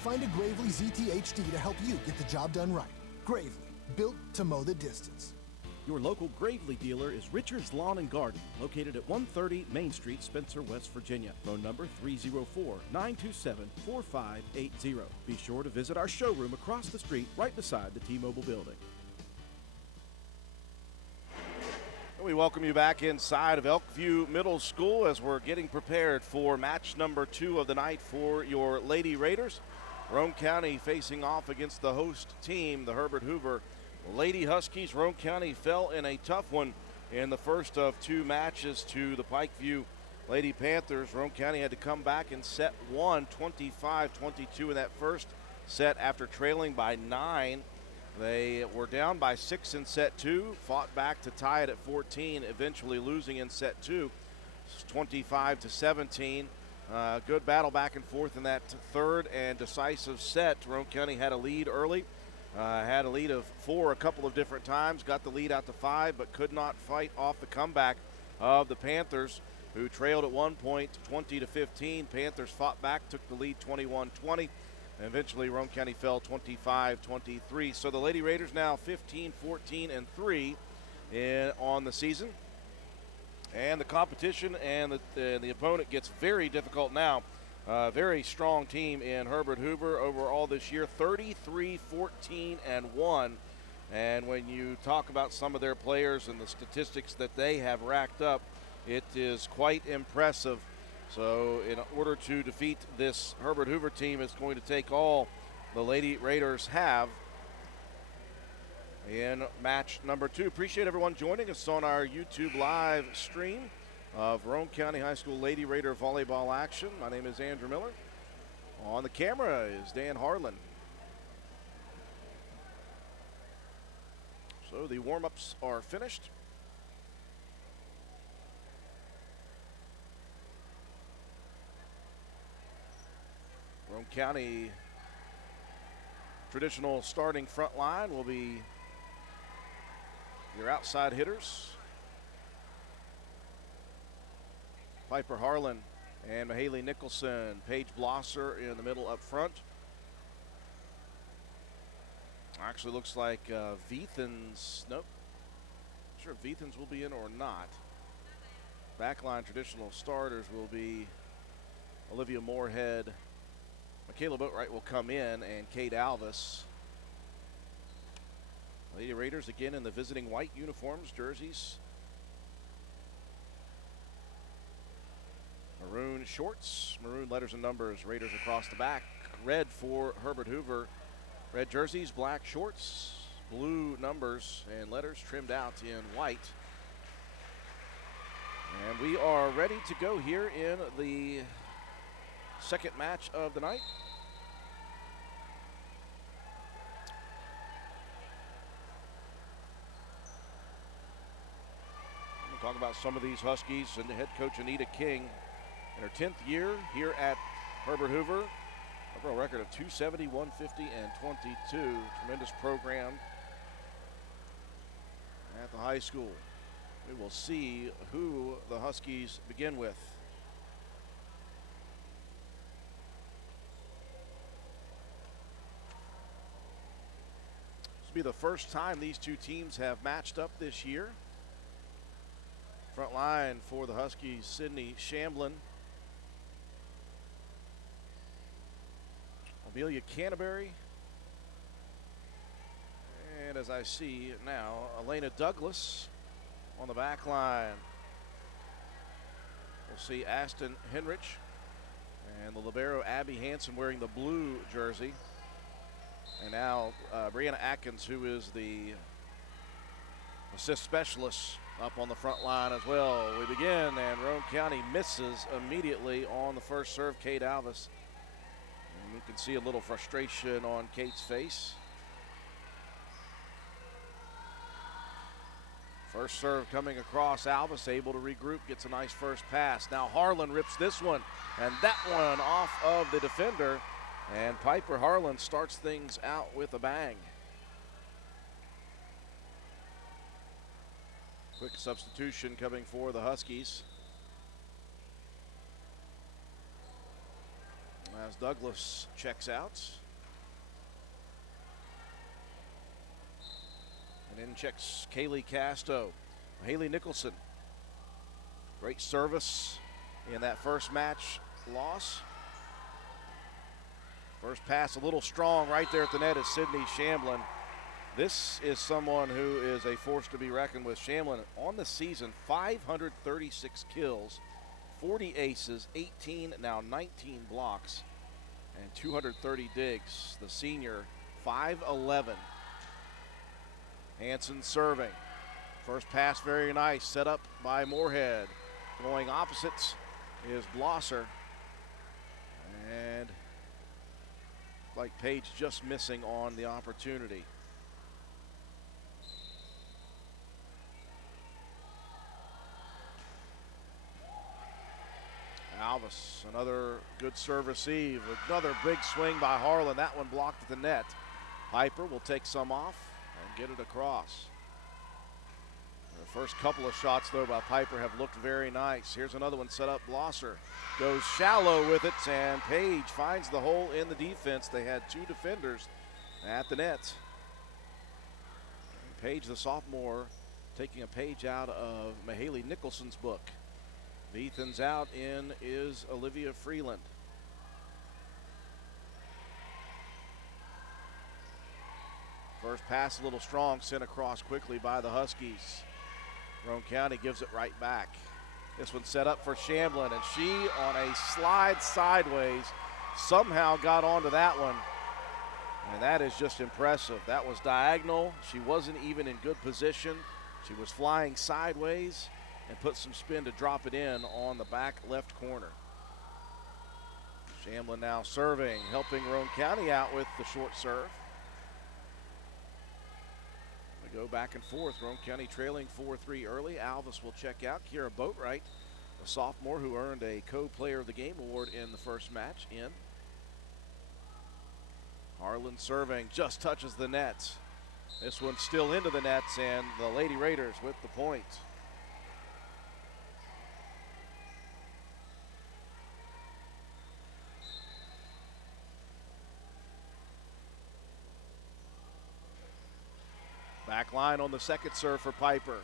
Find a Gravely ZT-HD to help you get the job done right. Gravely, built to mow the distance. Your local Gravely dealer is Richard's Lawn and Garden, located at 130 Main Street, Spencer, West Virginia. Phone number 304-927-4580. Be sure to visit our showroom across the street right beside the T-Mobile building. We welcome you back inside of Elkview Middle School as we're getting prepared for match number 2 of the night for your Lady Raiders. Roane County facing off against the host team, the Herbert Hoover Lady Huskies. Roane County fell in a tough one in the first of 2 matches to the Pikeview Lady Panthers. Roane County had to come back in set 1, 25-22 in that first set after trailing by 9. They were down by 6 in set 2, fought back to tie it at 14, eventually losing in set 2, 25-17. Good battle back and forth in that third and decisive set. Roane County had a lead early, had a lead of 4 a couple of different times, got the lead out to 5, but could not fight off the comeback of the Panthers, who trailed at one point 20-15. Panthers fought back, took the lead 21-20. Eventually, Roane County fell 25-23. So the Lady Raiders now 15-14-3 on the season. And the competition and the opponent gets very difficult now. Very strong team in Herbert Hoover overall this year, 33-14-1. And when you talk about some of their players and the statistics that they have racked up, it is quite impressive. So in order to defeat this Herbert Hoover team, it's going to take all the Lady Raiders have in match number 2. Appreciate everyone joining us on our YouTube live stream of Roane County High School Lady Raider volleyball action. My name is Andrew Miller. On the camera is Dan Harlan. So the warm-ups are finished. Roane County traditional starting front line will be your outside hitters. Piper Harlan and Mahaley Nicholson, Paige Blosser in the middle up front. Actually looks like Veethans, nope. Not sure if Veethans will be in or not. Backline traditional starters will be Olivia Moorhead, Michaela Boatwright will come in, and Kate Alvis. Lady Raiders again in the visiting white uniforms, jerseys. Maroon shorts, maroon letters and numbers, Raiders across the back. Red for Herbert Hoover. Red jerseys, black shorts, blue numbers and letters trimmed out in white. And we are ready to go here in the second match of the night. We'll talk about some of these Huskies and the head coach Anita King in her 10th year here at Herbert Hoover. Overall record of 270, 150, and 22. Tremendous program at the high school. We will see who the Huskies begin with. This will be the first time these two teams have matched up this year. Front line for the Huskies, Sydney Shamblin, Amelia Canterbury, and as I see now, Elena Douglas on the back line. We'll see Aston Henrich and the libero Abby Hansen wearing the blue jersey. And now Brianna Atkins, who is the assist specialist, up on the front line as well. We begin, and Roane County misses immediately on the first serve. Kate Alvis. And you can see a little frustration on Kate's face. First serve coming across. Alvis able to regroup, gets a nice first pass. Now Harlan rips this one, and that one off of the defender. And Piper Harlan starts things out with a bang. Quick substitution coming for the Huskies. as Douglas checks out. And in checks Kaylee Casto. Haley Nicholson. Great service in that first match loss. First pass a little strong right there at the net is Sydney Shamblin. This is someone who is a force to be reckoned with. Shamblin on the season, 536 kills, 40 aces, 18, now 19 blocks, and 230 digs. The senior, 5'11". Hanson serving. First pass very nice, set up by Moorhead. Going opposites is Blosser. And like Page just missing on the opportunity. Alvis, another good serve receive. Another big swing by Harlan. That one blocked at the net. Piper will take some off and get it across. The first couple of shots, though, by Piper have looked very nice. Here's another one set up. Blosser goes shallow with it, and Page finds the hole in the defense. They had two defenders at the net. And Page, the sophomore, taking a page out of Mahaley Nicholson's book. Beethan's out, in is Olivia Freeland. First pass a little strong, sent across quickly by the Huskies. Roane County gives it right back. This one set up for Shamblin, and she on a slide sideways somehow got onto that one. And that is just impressive. That was diagonal. She wasn't even in good position. She was flying sideways and put some spin to drop it in on the back left corner. Shamblin now serving, helping Roane County out with the short serve. We go back and forth. Roane County trailing 4-3 early. Alvis will check out. Kira Boatwright, a sophomore who earned a co-player of the game award in the first match, in. Harlan serving, just touches the nets. This one's still into the nets, and the Lady Raiders with the point. Back line on the second serve for Piper.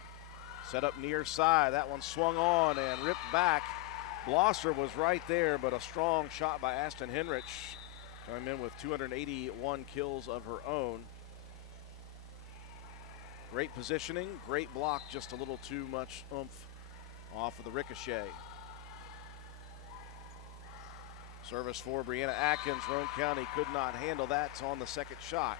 Set up near side. That one swung on and ripped back. Blosser was right there, but a strong shot by Ashton Henrich. Coming in with 281 kills of her own. Great positioning, great block, just a little too much oomph off of the ricochet. Service for Brianna Atkins. Roane County could not handle that on the second shot.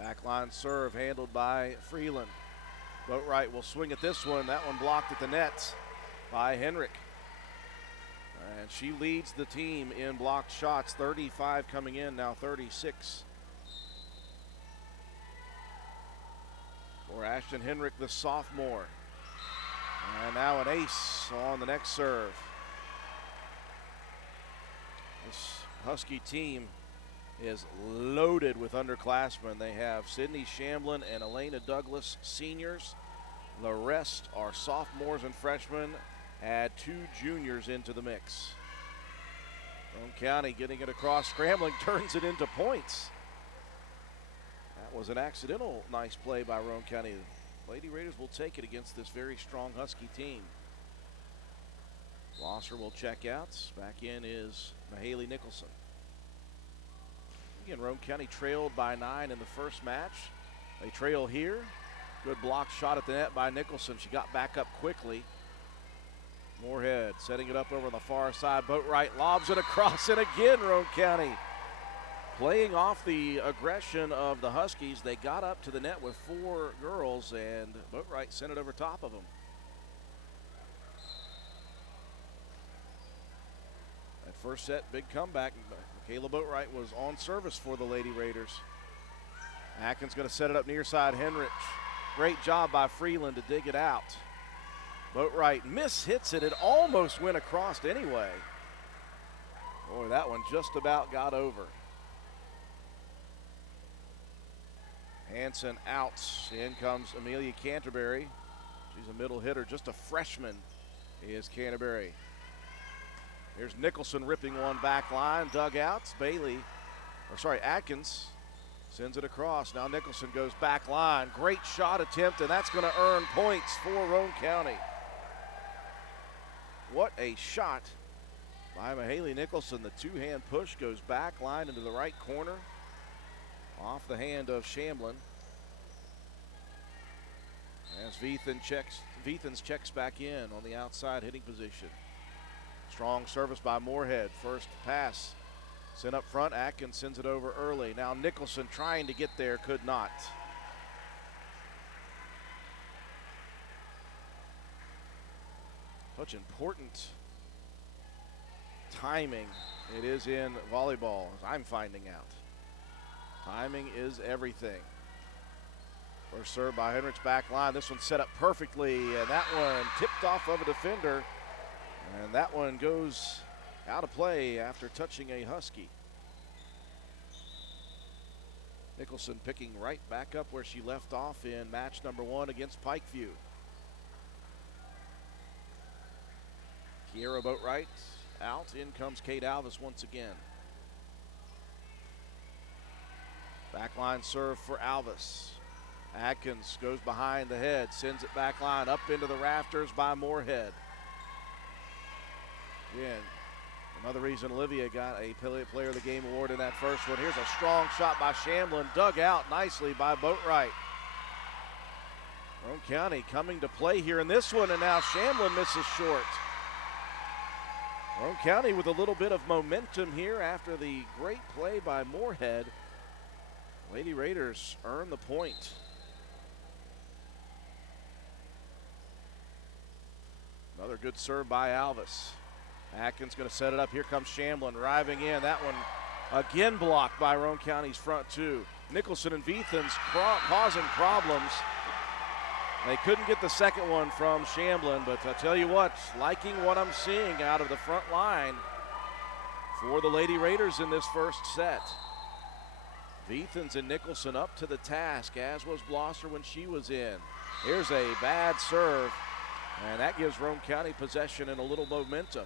Backline serve handled by Freeland. Boatwright will swing at this one. That one blocked at the net by Henrich. And she leads the team in blocked shots, 35 coming in, now 36. For Ashton Henrich, the sophomore. And now an ace on the next serve. This Husky team is loaded with underclassmen. They have Sydney Shamblin and Elena Douglas, seniors. The rest are sophomores and freshmen. Add two juniors into the mix. Roane County getting it across, scrambling, turns it into points. That was an accidental nice play by Roane County. Lady Raiders will take it against this very strong Husky team. Blosser will check out. Back in is Mahaley Nicholson. Again, Roane County trailed by 9 in the first match. They trail here. Good block shot at the net by Nicholson. She got back up quickly. Moorhead setting it up over on the far side. Boatwright lobs it across, and again Roane County playing off the aggression of the Huskies. They got up to the net with 4 girls, and Boatwright sent it over top of them. That first set, big comeback. Kayla Boatwright was on service for the Lady Raiders. Atkins going to set it up near side. Henrich. Great job by Freeland to dig it out. Boatwright mishits it. It almost went across anyway. Boy, that one just about got over. Hanson out. In comes Amelia Canterbury. She's a middle hitter, just a freshman is Canterbury. Here's Nicholson ripping one back line, dugouts. Atkins sends it across. Now Nicholson goes back line. Great shot attempt, and that's going to earn points for Roane County. What a shot by Mahaley Nicholson. The two-hand push goes back line into the right corner. Off the hand of Shamblin. As Veethans checks back in on the outside hitting position. Strong service by Moorhead. First pass sent up front. Atkins sends it over early. Now Nicholson trying to get there, could not. Such important timing it is in volleyball, as I'm finding out. Timing is everything. First serve by Henrich's back line. This one set up perfectly, and that one tipped off of a defender. And that one goes out of play after touching a Husky. Nicholson picking right back up where she left off in match number 1 against Pikeview. Kiera Boatwright out. In comes Kate Alvis once again. Backline serve for Alvis. Atkins goes behind the head, sends it back line up into the rafters by Moorhead. Again, another reason Olivia got a Player of the Game award in that first one. Here's a strong shot by Shamblin, dug out nicely by Boatwright. Roane County coming to play here in this one, and now Shamblin misses short. Roane County with a little bit of momentum here after the great play by Moorhead. Lady Raiders earn the point. Another good serve by Alvis. Atkins going to set it up. Here comes Shamblin driving in. That one again blocked by Roane County's front two. Nicholson and Veethans causing problems. They couldn't get the second one from Shamblin, but I tell you what, liking what I'm seeing out of the front line for the Lady Raiders in this first set. Veethans and Nicholson up to the task, as was Blosser when she was in. Here's a bad serve, and that gives Roane County possession and a little momentum.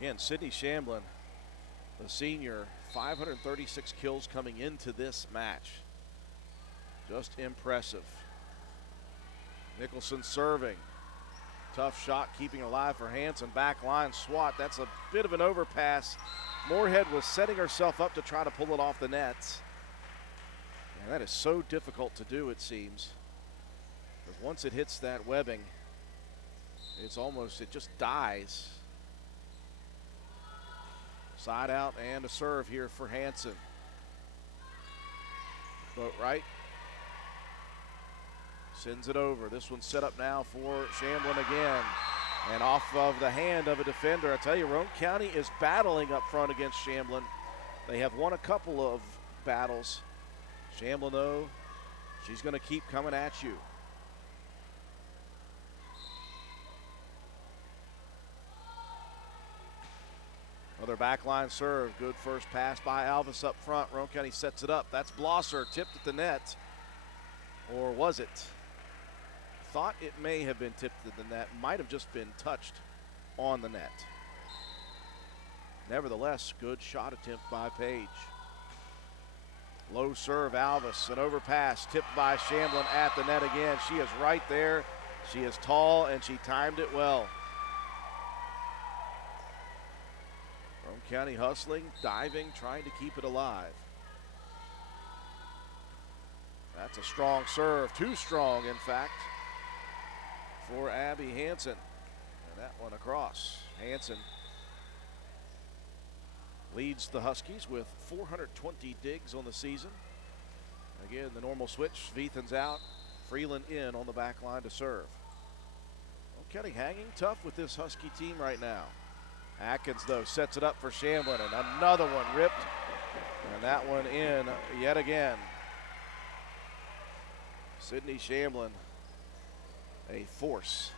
Again, Sydney Shamblin, the senior, 536 kills coming into this match. Just impressive. Nicholson serving. Tough shot, keeping alive for Hanson. Back line swat. That's a bit of an overpass. Moorhead was setting herself up to try to pull it off the nets. And that is so difficult to do, it seems. Because once it hits that webbing, it just dies. Side out and a serve here for Hanson. Boatwright sends it over. This one's set up now for Shamblin again. And off of the hand of a defender. I tell you, Roane County is battling up front against Shamblin. They have won a couple of battles. Shamblin, though, she's going to keep coming at you. Another backline serve. Good first pass by Alvis up front. Roane County sets it up. That's Blosser, tipped at the net. Or was it? Thought it may have been tipped at the net. Might have just been touched on the net. Nevertheless, good shot attempt by Page. Low serve, Alvis. An overpass tipped by Shamblin at the net again. She is right there. She is tall, and she timed it well. Roane County hustling, diving, trying to keep it alive. That's a strong serve, too strong, in fact, for Abby Hanson. And that one across. Hanson leads the Huskies with 420 digs on the season. Again, the normal switch. Veethans out, Freeland in on the back line to serve. Roane County hanging tough with this Husky team right now. Atkins, though, sets it up for Shamblin, and another one ripped, and that one in yet again. Sydney Shamblin, a force.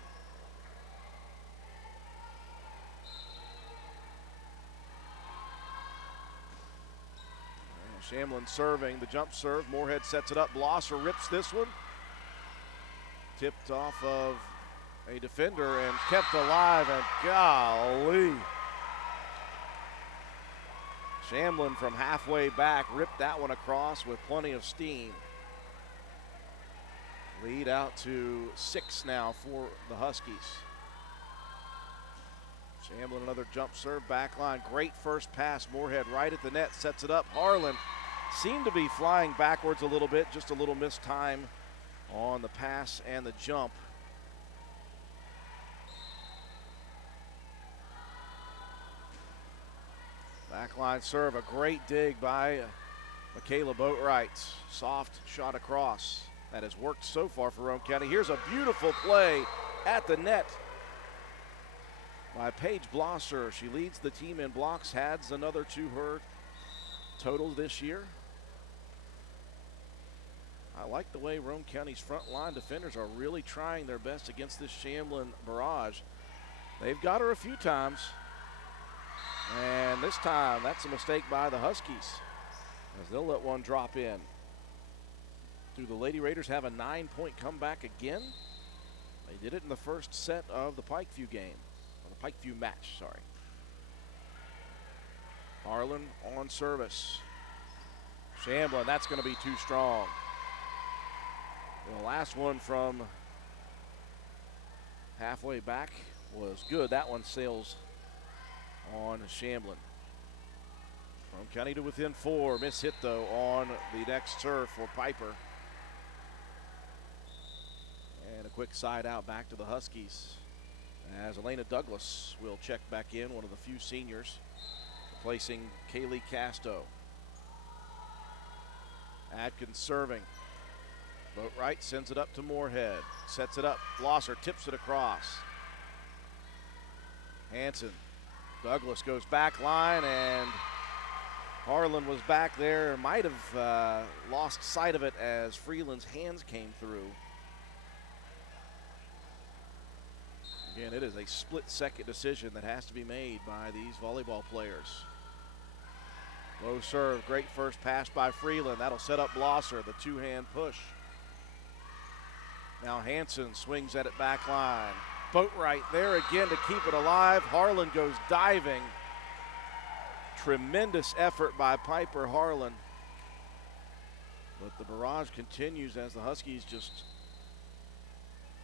Shamlin serving the jump serve. Moorhead sets it up. Blosser rips this one. Tipped off of a defender and kept alive, and golly. Shamlin from halfway back ripped that one across with plenty of steam. Lead out to 6 now for the Huskies. Shamlin another jump serve, back line. Great first pass. Moorhead right at the net, sets it up. Harlan seemed to be flying backwards a little bit, just a little missed time on the pass and the jump. Backline serve, a great dig by Michaela Boatwright. Soft shot across. That has worked so far for Roane County. Here's a beautiful play at the net by Paige Blosser. She leads the team in blocks, adds another to her total this year. I like the way Roane County's front line defenders are really trying their best against this Shamlin barrage. They've got her a few times, and this time that's a mistake by the Huskies, as they'll let one drop in. Do the Lady Raiders have a 9-point comeback again? They did it in the first set of the Pikeview game, or the Pikeview match, sorry. Harlan on service. Shamlin, that's going to be too strong. The last one from halfway back was good. That one sails on Shamlin. Roane County to within 4. Miss hit, though, on the next serve for Piper. And a quick side out back to the Huskies, as Elena Douglas will check back in, one of the few seniors, replacing Kaylee Casto. Adkins serving. Boatwright sends it up to Moorhead. Sets it up. Blosser tips it across. Hanson. Douglas goes back line, and Harlan was back there. Might have lost sight of it as Freeland's hands came through. Again, it is a split-second decision that has to be made by these volleyball players. Low serve, great first pass by Freeland. That'll set up Blosser, the two-hand push. Now Hanson swings at it back line. Boatwright there again to keep it alive. Harlan goes diving. Tremendous effort by Piper Harlan. But the barrage continues as the Huskies just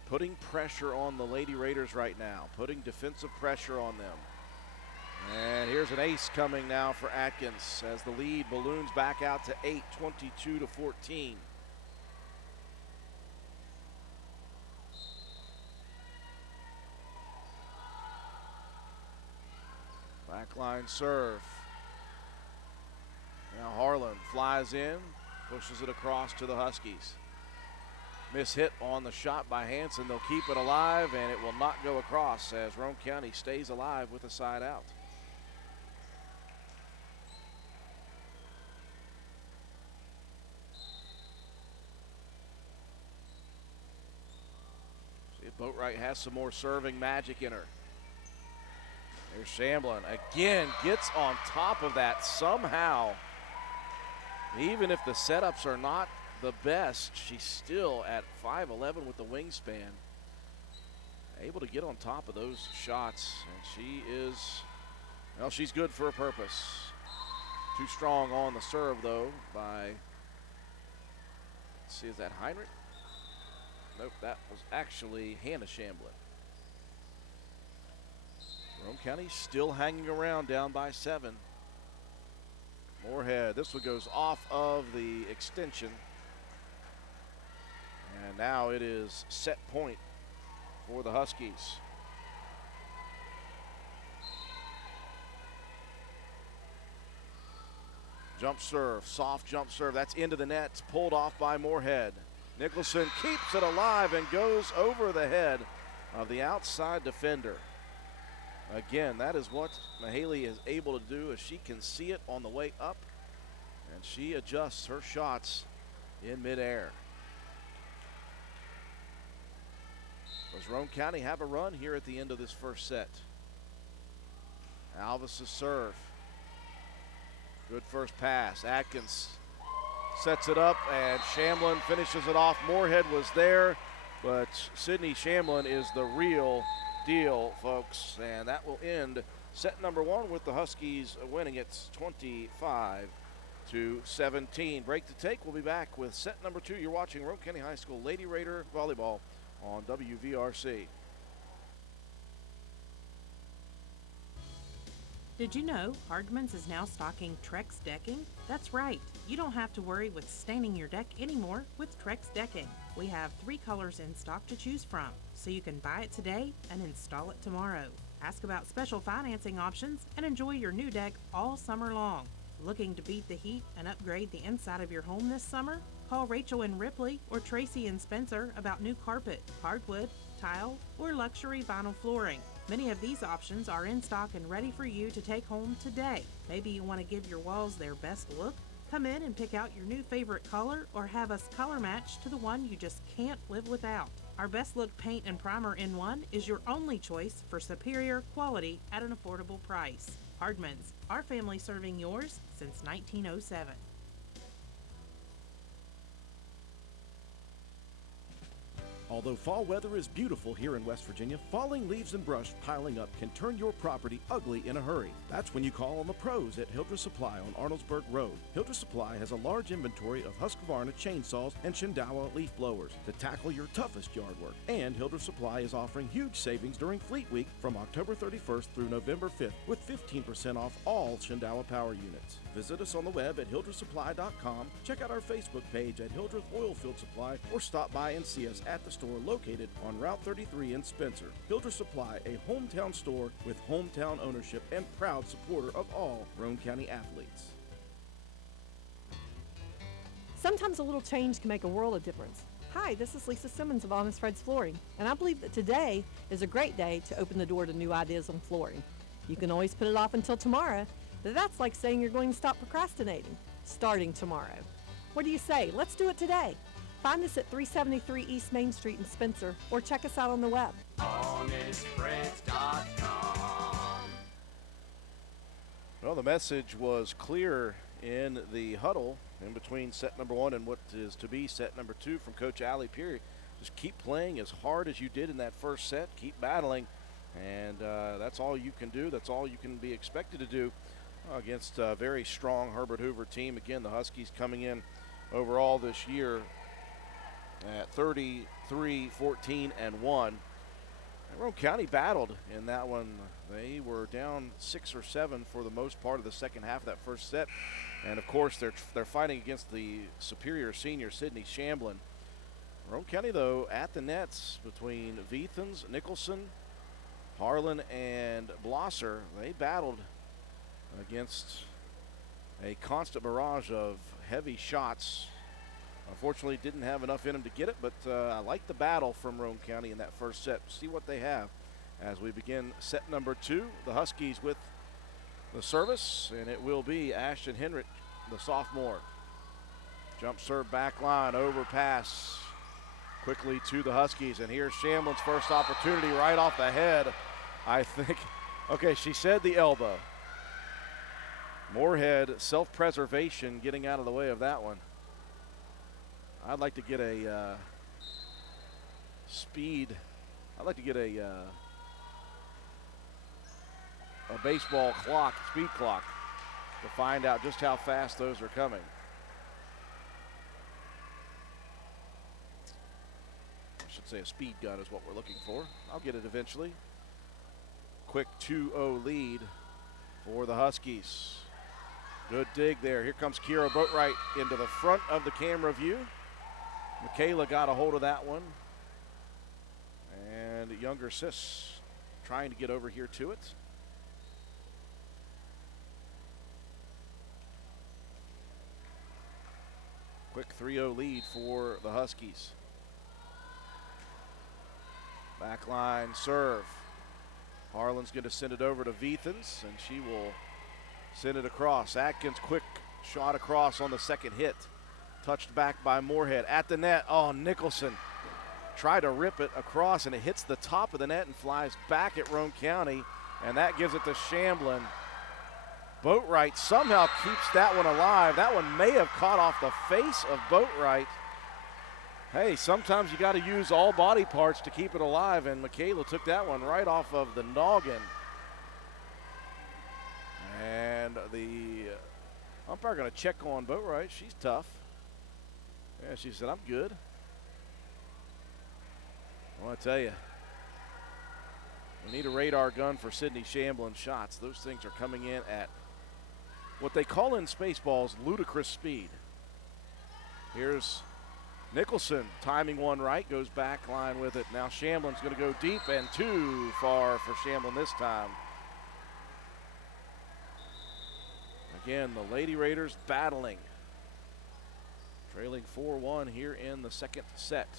putting pressure on the Lady Raiders right now, putting defensive pressure on them. And here's an ace coming now for Atkins as the lead balloons back out to 8, 22-14. Backline serve. Now Harlan flies in, pushes it across to the Huskies. Miss hit on the shot by Hanson. They'll keep it alive, and it will not go across as Roane County stays alive with a side out. See if Boatwright has some more serving magic in her. There's Shamlin again, gets on top of that somehow. Even if the setups are not the best, she's still at 5'11" with the wingspan, able to get on top of those shots, and she is, well, she's good for a purpose. Too strong on the serve, though, by, let's see, is that Heinrich? Nope, that was actually Hannah Shamlin. Roane County still hanging around, down by 7. Moorhead, this one goes off of the extension. And now it is set point for the Huskies. Jump serve, soft jump serve. That's into the net. It's pulled off by Moorhead. Nicholson keeps it alive and goes over the head of the outside defender. Again, that is what Mahaley is able to do, as she can see it on the way up, and she adjusts her shots in midair. Does Roane County have a run here at the end of this first set? Alvis' serve. Good first pass. Atkins sets it up, and Shamblin finishes it off. Moorhead was there, but Sydney Shamblin is the real deal, folks. And that will end set number 1 with the Huskies winning it 25-17. Break to take. We'll be back with set number 2. You're watching Roane County High School Lady Raider Volleyball on WVRC. Did you know Hardman's is now stocking Trex decking? That's right. You don't have to worry with staining your deck anymore with Trex decking. We have 3 colors in stock to choose from, so you can buy it today and install it tomorrow. Ask about special financing options and enjoy your new deck all summer long. Looking to beat the heat and upgrade the inside of your home this summer? Call Rachel and Ripley or Tracy and Spencer about new carpet, hardwood, tile, or luxury vinyl flooring. Many of these options are in stock and ready for you to take home today. Maybe you want to give your walls their best look? Come in and pick out your new favorite color or have us color match to the one you just can't live without. Our best look paint and primer in one is your only choice for superior quality at an affordable price. Hardman's, our family serving yours since 1907. Although fall weather is beautiful here in West Virginia, falling leaves and brush piling up can turn your property ugly in a hurry. That's when you call on the pros at Hildreth Supply on Arnoldsburg Road. Hildreth Supply has a large inventory of Husqvarna chainsaws and Shindawa leaf blowers to tackle your toughest yard work. And Hildreth Supply is offering huge savings during Fleet Week from October 31st through November 5th with 15% off all Shindawa power units. Visit us on the web at hildrethsupply.com, check out our Facebook page at Hildreth Oilfield Supply, or stop by and see us at the store located on Route 33 in Spencer. Hildreth Supply, a hometown store with hometown ownership and proud supporter of all Roane County athletes. Sometimes a little change can make a world of difference. Hi, this is Lisa Simmons of Honest Fred's Flooring, and I believe that today is a great day to open the door to new ideas on flooring. You can always put it off until tomorrow, but that's like saying you're going to stop procrastinating, starting tomorrow. What do you say? Let's do it today. Find us at 373 East Main Street in Spencer, or check us out on the web. HonestFreds.com. Well, the message was clear in the huddle in between set number 1 and what is to be set number 2 from Coach Allie Peary. Just keep playing as hard as you did in that first set. Keep battling, and that's all you can do. That's all you can be expected to do against a very strong Herbert Hoover team. Again, the Huskies coming in overall this year at 33-14-1. And Roane County battled in that one. They were down 6 or 7 for the most part of the second half of that first set. And of course, they're fighting against the superior senior Sydney Shamblin. Roane County, though, at the nets between Veethans, Nicholson, Harlan, and Blosser, they battled against a constant barrage of heavy shots. Unfortunately, didn't have enough in them to get it, but I like the battle from Roane County in that first set. See what they have as we begin set number 2. The Huskies with the service, and it will be Ashton Henrich, the sophomore. Jump serve back line, overpass quickly to the Huskies, and here's Shamblin's first opportunity right off the head, I think. Okay, she said the elbow. Moorhead, self-preservation, getting out of the way of that one. I'd like to get a speed. I'd like to get a baseball clock, speed clock, to find out just how fast those are coming. I should say a speed gun is what we're looking for. I'll get it eventually. Quick 2-0 lead for the Huskies. Good dig there. Here comes Kira Boatwright into the front of the camera view. Michaela got a hold of that one. And younger sis trying to get over here to it. Quick 3-0 lead for the Huskies. Backline serve. Harlan's going to send it over to Veethans, and she will send it across. Atkins, quick shot across on the second hit. Touched back by Moorhead. At the net, oh, Nicholson tried to rip it across, and it hits the top of the net and flies back at Roane County, and that gives it to Shamblin. Boatwright somehow keeps that one alive. That one may have caught off the face of Boatwright. Hey, sometimes you got to use all body parts to keep it alive, and Michaela took that one right off of the noggin. And the umpire going to check on Boatwright. She's tough. Yeah, she said, I'm good. I want to tell you, we need a radar gun for Sydney Shamblin shots. Those things are coming in at what they call in Spaceballs ludicrous speed. Here's Nicholson timing one right, goes back line with it. Now Shamblin's going to go deep and too far for Shamblin this time. Again, the Lady Raiders battling. Trailing 4-1 here in the second set.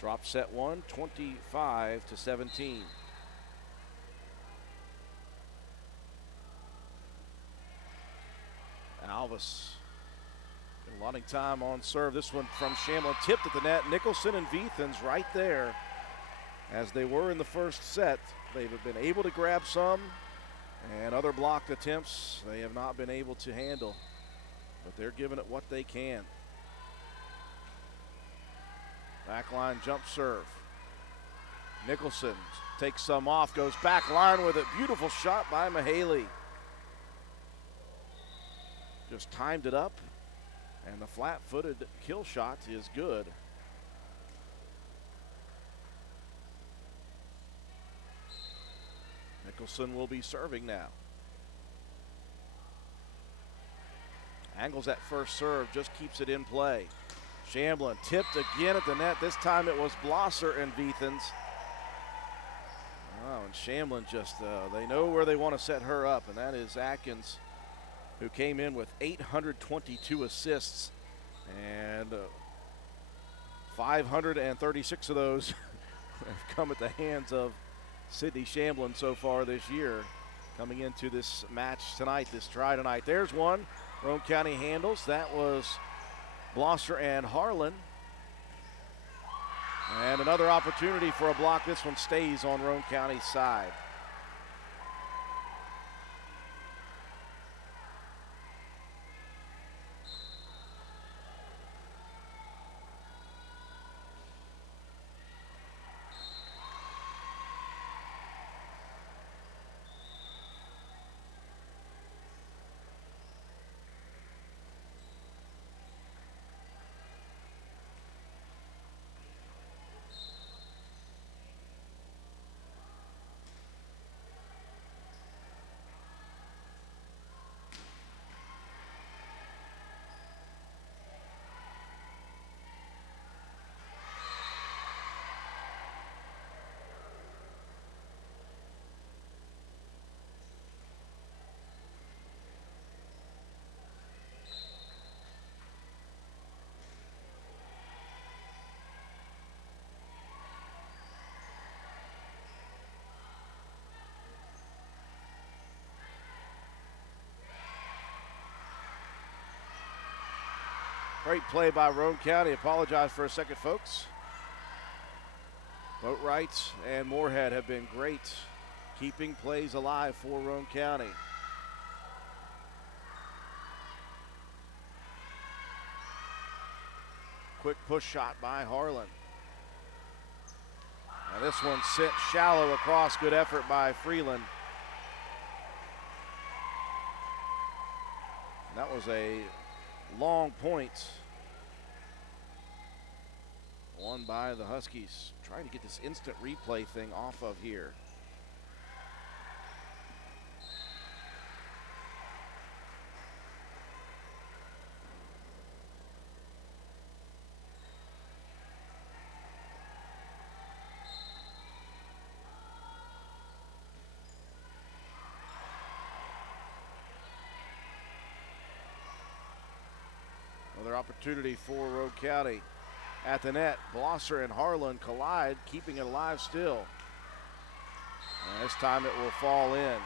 Drop set one, 25-17. Alvis allotting time on serve. This one from Shamblin tipped at the net. Nicholson and Veethans right there as they were in the first set. They've been able to grab some, and other blocked attempts they have not been able to handle, but they're giving it what they can. Backline jump serve. Nicholson takes some off, goes back line with it. Beautiful shot by Mahaley. Just timed it up, and the flat-footed kill shot is good. Nicholson will be serving now. Angles that first serve, just keeps it in play. Shamblin tipped again at the net. This time it was Blosser and Veethans. Oh, and Shamblin just, they know where they want to set her up, and that is Atkins, who came in with 822 assists, and 536 of those have come at the hands of Sydney Shamblin so far this year. Coming into this match tonight, this try tonight. There's one. Roane County handles. That was Blosser and Harlan. And another opportunity for a block. This one stays on Roane County's side. Great play by Roane County. Apologize for a second, folks. Boatwright and Moorhead have been great keeping plays alive for Roane County. Quick push shot by Harlan. Now this one sent shallow across. Good effort by Freeland. And that was a long point won by the Huskies. Trying to get this instant replay thing off of here. Another opportunity for Roane County at the net. Blosser and Harlan collide, keeping it alive still. And this time it will fall in.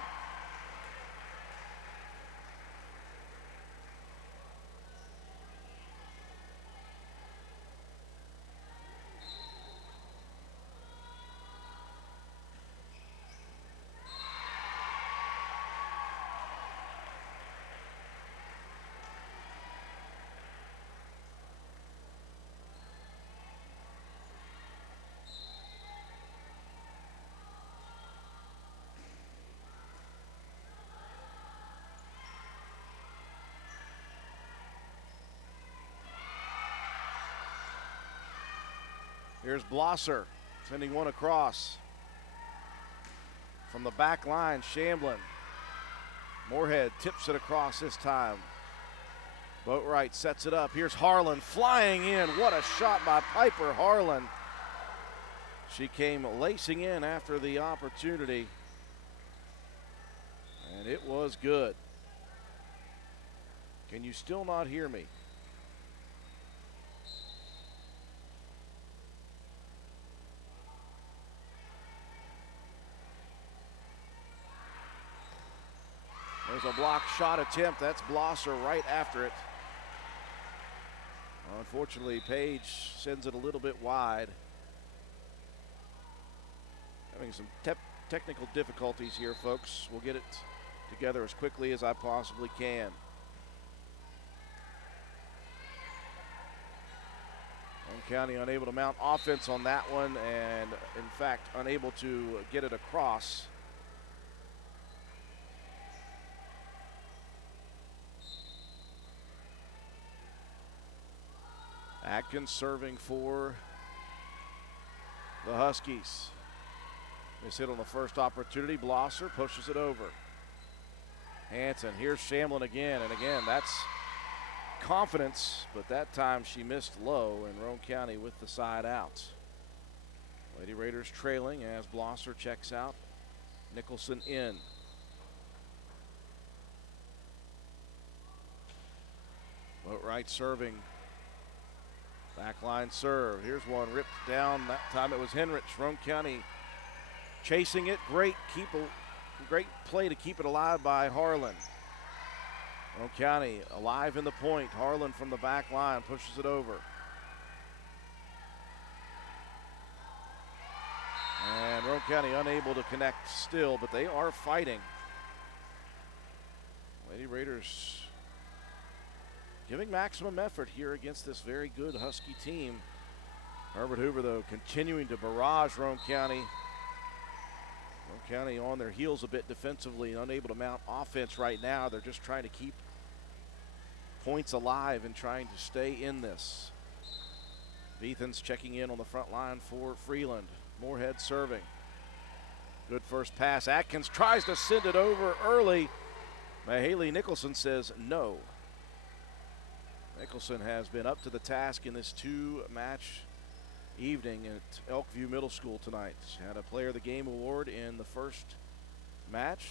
Here's Blosser sending one across. From the back line, Shamblin. Moorhead tips it across this time. Boatwright sets it up. Here's Harlan flying in. What a shot by Piper Harlan. She came lacing in after the opportunity, and it was good. Can you still not hear me? There's a block shot attempt. That's Blosser right after it. Unfortunately, Page sends it a little bit wide. Having some technical difficulties here, folks. We'll get it together as quickly as I possibly can. Roane County unable to mount offense on that one, and in fact unable to get it across. Atkins serving for the Huskies. Miss hit on the first opportunity. Blosser pushes it over. Hanson, here's Shamblin again, and again, that's confidence, but that time she missed low, and Roane County with the side out. Lady Raiders trailing as Blosser checks out. Nicholson in. Boatwright serving. Backline serve. Here's one ripped down. That time it was Henrich. Roane County chasing it. Great play to keep it alive by Harlan. Roane County alive in the point. Harlan from the back line pushes it over. And Roane County unable to connect still, but they are fighting. Lady Raiders giving maximum effort here against this very good Husky team. Herbert Hoover, though, continuing to barrage Roane County. Roane County on their heels a bit defensively, unable to mount offense right now. They're just trying to keep points alive and trying to stay in this. Beethans checking in on the front line for Freeland. Moorhead serving. Good first pass. Atkins tries to send it over early. Mahaley Nicholson says no. Nicholson has been up to the task in this two-match evening at Elkview Middle School tonight. Had a Player of the Game award in the first match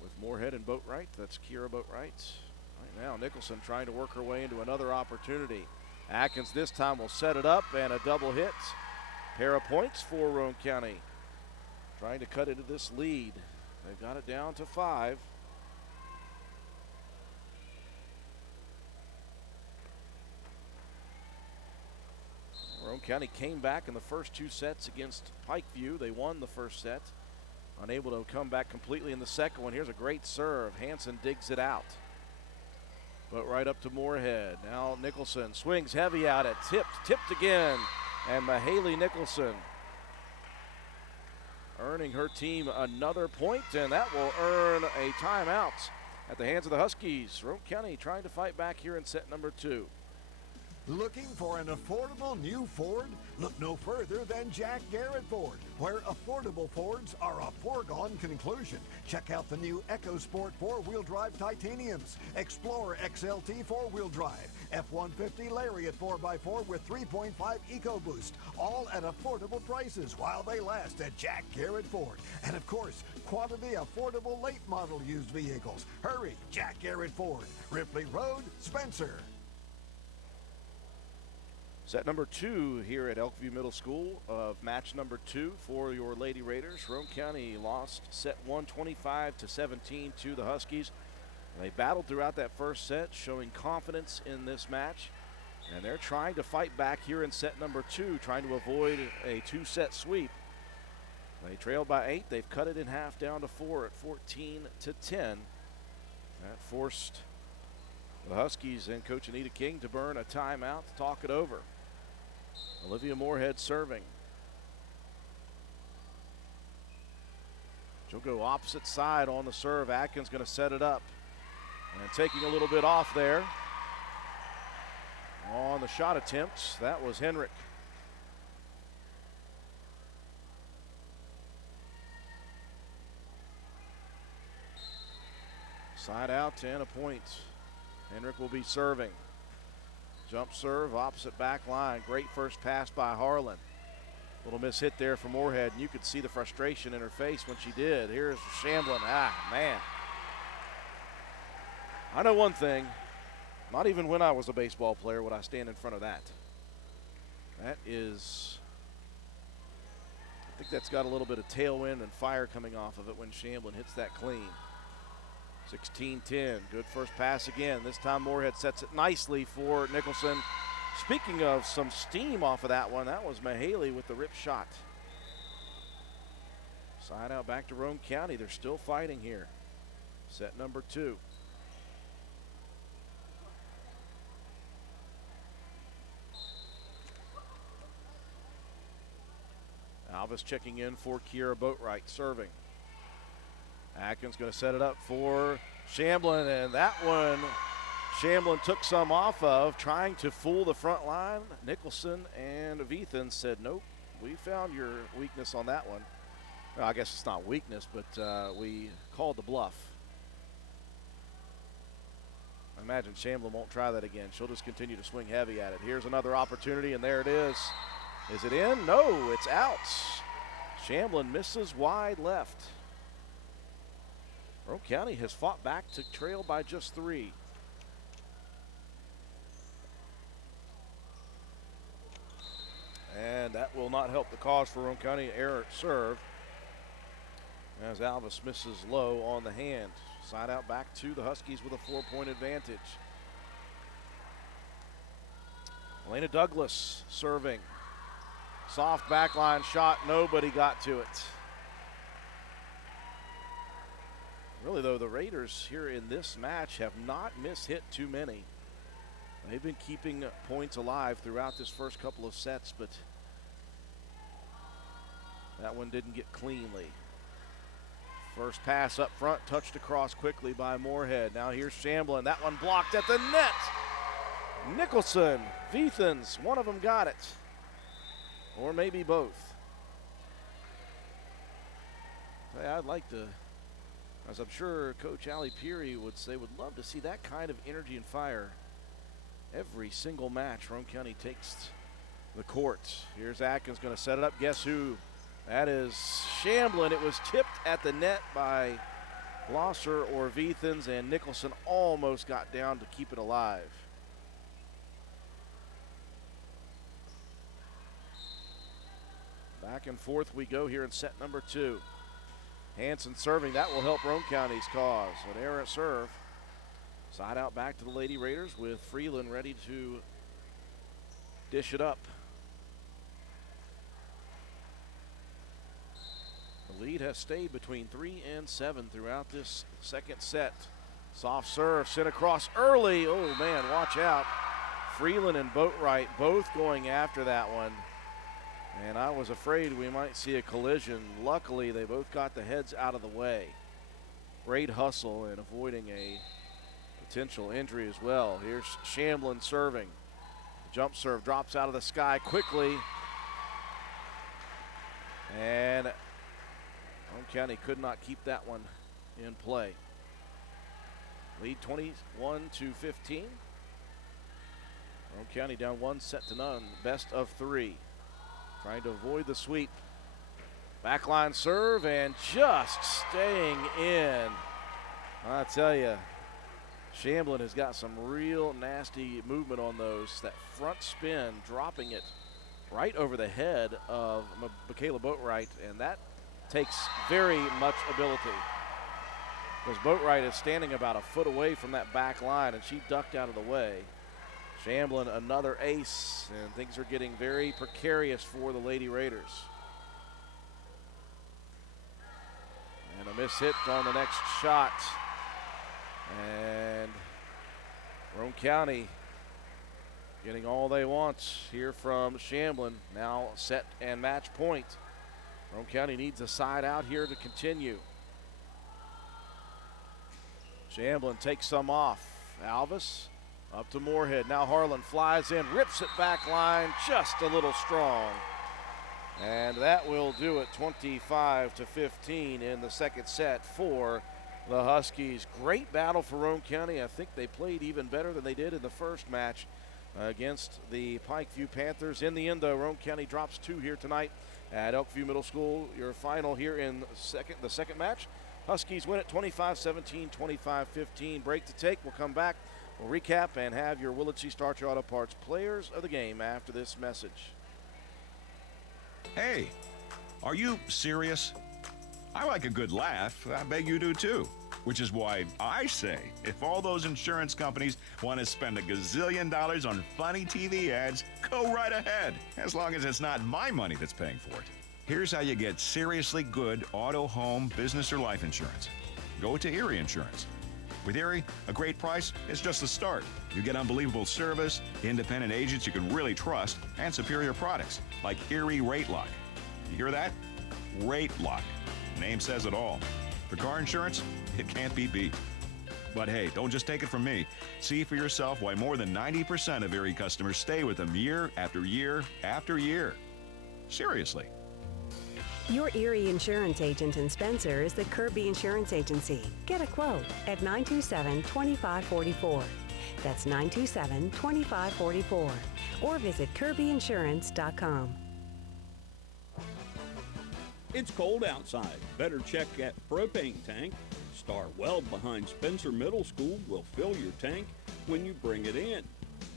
with Moorhead and Boatwright. That's Kira Boatwright. Right now, Nicholson trying to work her way into another opportunity. Atkins this time will set it up, and a double hit. Pair of points for Roane County. Trying to cut into this lead. They've got it down to 5. Roane County came back in the first two sets against Pikeview. They won the first set. Unable to come back completely in the second one. Here's a great serve. Hanson digs it out. But right up to Moorhead. Now Nicholson swings heavy at it. Tipped again. And Mahaley Nicholson earning her team another point, and that will earn a timeout at the hands of the Huskies. Roane County trying to fight back here in set number 2. Looking for an affordable new Ford? Look no further than Jack Garrett Ford, where affordable Fords are a foregone conclusion. Check out the new EcoSport 4-wheel drive Titaniums, Explorer XLT 4-wheel drive, F-150 Lariat 4x4 with 3.5 EcoBoost, all at affordable prices while they last at Jack Garrett Ford. And of course, quality affordable late model used vehicles. Hurry, Jack Garrett Ford, Ripley Road, Spencer. Set number 2 here at Elkview Middle School of match number 2 for your Lady Raiders. Roane County lost set 1 25-17 to the Huskies. They battled throughout that first set, showing confidence in this match. And they're trying to fight back here in set number 2, trying to avoid a 2-set sweep. They trailed by 8. They've cut it in half down to 4 at 14-10. That forced the Huskies and Coach Anita King to burn a timeout to talk it over. Olivia Moorhead serving. She'll go opposite side on the serve. Atkins going to set it up. And taking a little bit off there on the shot attempts, that was Henrich. Side out and a point. Henrik will be serving. Jump serve, opposite back line. Great first pass by Harlan. Little miss hit there for Moorhead, and you could see the frustration in her face when she did. Here's Shamblin. Man. I know one thing. Not even when I was a baseball player would I stand in front of that. That is, I think that's got a little bit of tailwind and fire coming off of it when Shamblin hits that clean. 16-10, good first pass again. This time Moorhead sets it nicely for Nicholson. Speaking of some steam off of that one, that was Mahaley with the rip shot. Side out back to Roane County. They're still fighting here. Set number 2. Alvis checking in for Kiera Boatwright serving. Atkins going to set it up for Shamblin, and that one Shamblin took some off of, trying to fool the front line. Nicholson and Vethan said, nope, we found your weakness on that one. Well, I guess it's not weakness, but we called the bluff. I imagine Shamblin won't try that again. She'll just continue to swing heavy at it. Here's another opportunity, and there it is. Is it in? No, it's out. Shamblin misses wide left. Roane County has fought back to trail by just 3. And that will not help the cause for Roane County. Error at serve as Alvis misses low on the hand. Side out back to the Huskies with a 4-point advantage. Elena Douglas serving. Soft backline shot, nobody got to it. Really, though, the Raiders here in this match have not mishit too many. They've been keeping points alive throughout this first couple of sets, but that one didn't get cleanly. First pass up front, touched across quickly by Moorhead. Now here's Shamblin. That one blocked at the net. Nicholson, Vethans, one of them got it. Or maybe both. I'd like to, as I'm sure Coach Allie Peary would say, would love to see that kind of energy and fire every single match Roane County takes the court. Here's Atkins going to set it up. Guess who? That is Shamblin. It was tipped at the net by Blosser or Vethans, and Nicholson almost got down to keep it alive. Back and forth we go here in set number 2. Hanson serving. That will help Roane County's cause. An error at serve. Side out back to the Lady Raiders with Freeland ready to dish it up. The lead has stayed between 3 and 7 throughout this second set. Soft serve sent across early. Oh man, watch out. Freeland and Boatwright both going after that one. And I was afraid we might see a collision. Luckily, they both got the heads out of the way. Great hustle and avoiding a potential injury as well. Here's Shamblin serving. The jump serve drops out of the sky quickly. And Roane County could not keep that one in play. Lead 21-15. Roane County down 1-0. Best of 3. Trying to avoid the sweep. Backline serve and just staying in. I tell you, Shamblin has got some real nasty movement on those. That front spin, dropping it right over the head of Michaela Boatwright, and that takes very much ability. Because Boatwright is standing about a foot away from that back line, and she ducked out of the way. Shamblin, another ace, and things are getting very precarious for the Lady Raiders. And a miss hit on the next shot. And Roane County getting all they want here from Shamblin. Now set and match point. Roane County needs a side out here to continue. Shamblin takes some off. Alvis up to Moorhead. Now Harlan flies in, rips it back line, just a little strong. And that will do it, 25-15 in the second set for the Huskies. Great battle for Roane County. I think they played even better than they did in the first match against the Pikeview Panthers. In the end, though, Roane County drops 2 here tonight at Elkview Middle School. Your final here in the second match. Huskies win it 25-17, 25-15. Break to take. We'll come back. We'll recap and have your Willard C. Starcher Auto Parts players of the game after this message. Hey, are you serious? I like a good laugh. I bet you do too. Which is why I say, if all those insurance companies want to spend $1 gazillion on funny TV ads, go right ahead, as long as it's not my money that's paying for it. Here's how you get seriously good auto, home, business, or life insurance. Go to Erie Insurance. With Erie, a great price is just the start. You get unbelievable service, independent agents you can really trust, and superior products like Erie Rate Lock. You hear that? Rate Lock. Name says it all. For car insurance, it can't be beat. But hey, don't just take it from me. See for yourself why more than 90% of Erie customers stay with them year after year after year. Seriously. Your Erie insurance agent in Spencer is the Kirby Insurance Agency. Get a quote at 927-2544. That's 927-2544. Or visit kirbyinsurance.com. It's cold outside. Better check that propane tank. Star Weld behind Spencer Middle School will fill your tank when you bring it in.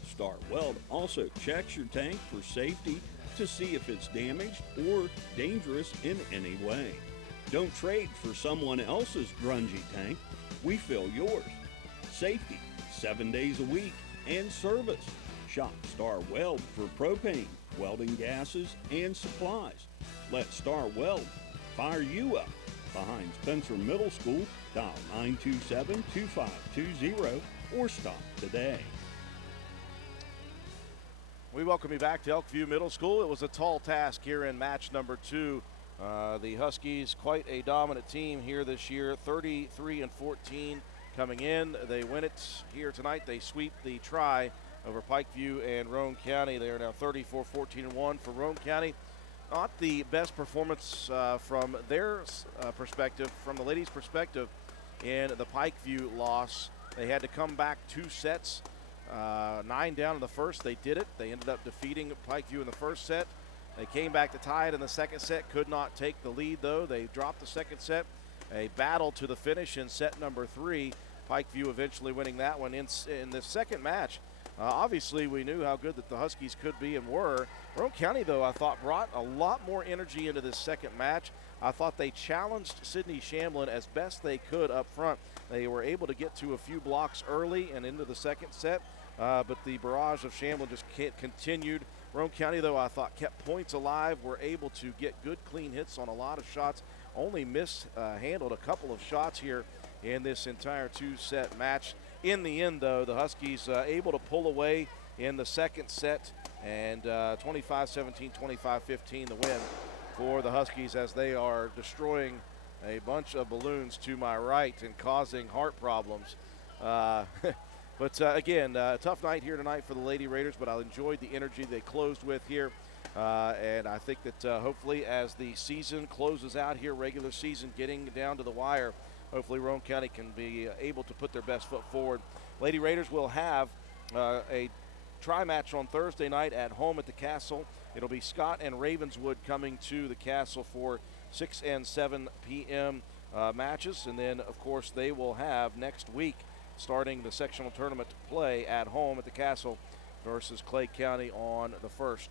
Star Weld also checks your tank for safety to see if it's damaged or dangerous in any way. Don't trade for someone else's grungy tank. We fill yours. Safety, 7 days a week, and service. Shop Star Weld for propane, welding gases, and supplies. Let Star Weld fire you up. Behind Spencer Middle School, dial 927-2520 or stop today. We welcome you back to Elkview Middle School. It was a tall task here in match number 2. The Huskies, quite a dominant team here this year, 33-14 coming in. They win it here tonight. They sweep the try over Pikeview and Roane County. They are now 34-14-1 for Roane County. Not the best performance from their perspective, from the ladies' perspective, in the Pikeview loss. They had to come back 2 sets. 9 down in the first. They did it. They ended up defeating Pikeview in the first set. They came back to tie it in the second set. Could not take the lead, though. They dropped the second set. A battle to the finish in set number 3. Pikeview eventually winning that one. In the second match, obviously we knew how good that the Huskies could be and were. Roane County, though, I thought brought a lot more energy into this second match. I thought they challenged Sydney Shamblin as best they could up front. They were able to get to a few blocks early and into the second set. But the barrage of Shamblin just continued. Roane County, though, I thought kept points alive, were able to get good, clean hits on a lot of shots. Only mishandled a couple of shots here in this entire 2-set match. In the end, though, the Huskies able to pull away in the second set, and 25-17, 25-15 the win for the Huskies as they are destroying a bunch of balloons to my right and causing heart problems. But again, tough night here tonight for the Lady Raiders, but I enjoyed the energy they closed with here. And I think that hopefully as the season closes out here, regular season getting down to the wire, hopefully Roane County can be able to put their best foot forward. Lady Raiders will have a tri-match on Thursday night at home at the Castle. It'll be Scott and Ravenswood coming to the Castle for 6 and 7 p.m. Matches. And then, of course, they will have next week starting the sectional tournament to play at home at the Castle versus Clay County on the 1st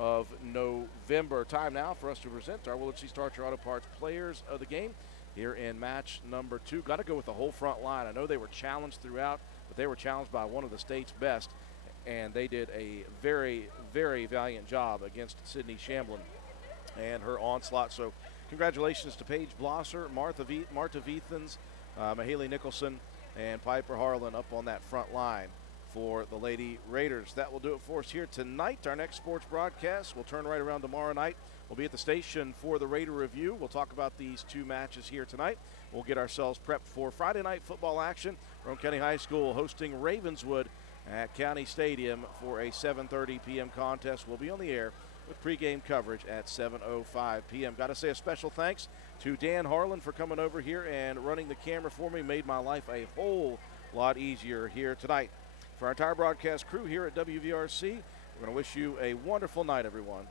of November. Time now for us to present our Willard C. Starcher Auto Parts players of the game here in match number 2. Got to go with the whole front line. I know they were challenged throughout, but they were challenged by one of the state's best, and they did a very, very valiant job against Sydney Shamblin and her onslaught. So congratulations to Paige Blosser, Martha Veethans, Mahaley Nicholson, and Piper Harlan up on that front line for the Lady Raiders. That will do it for us here tonight. Our next sports broadcast will turn right around tomorrow night. We'll be at the station for the Raider Review. We'll talk about these 2 matches here tonight. We'll get ourselves prepped for Friday night football action. Roane County High School hosting Ravenswood at County Stadium for a 7:30 p.m. contest. We'll be on the air with pregame coverage at 7:05 p.m. Got to say a special thanks to Dan Harlan for coming over here and running the camera for me. Made my life a whole lot easier here tonight. For our entire broadcast crew here at WVRC, we're going to wish you a wonderful night, everyone.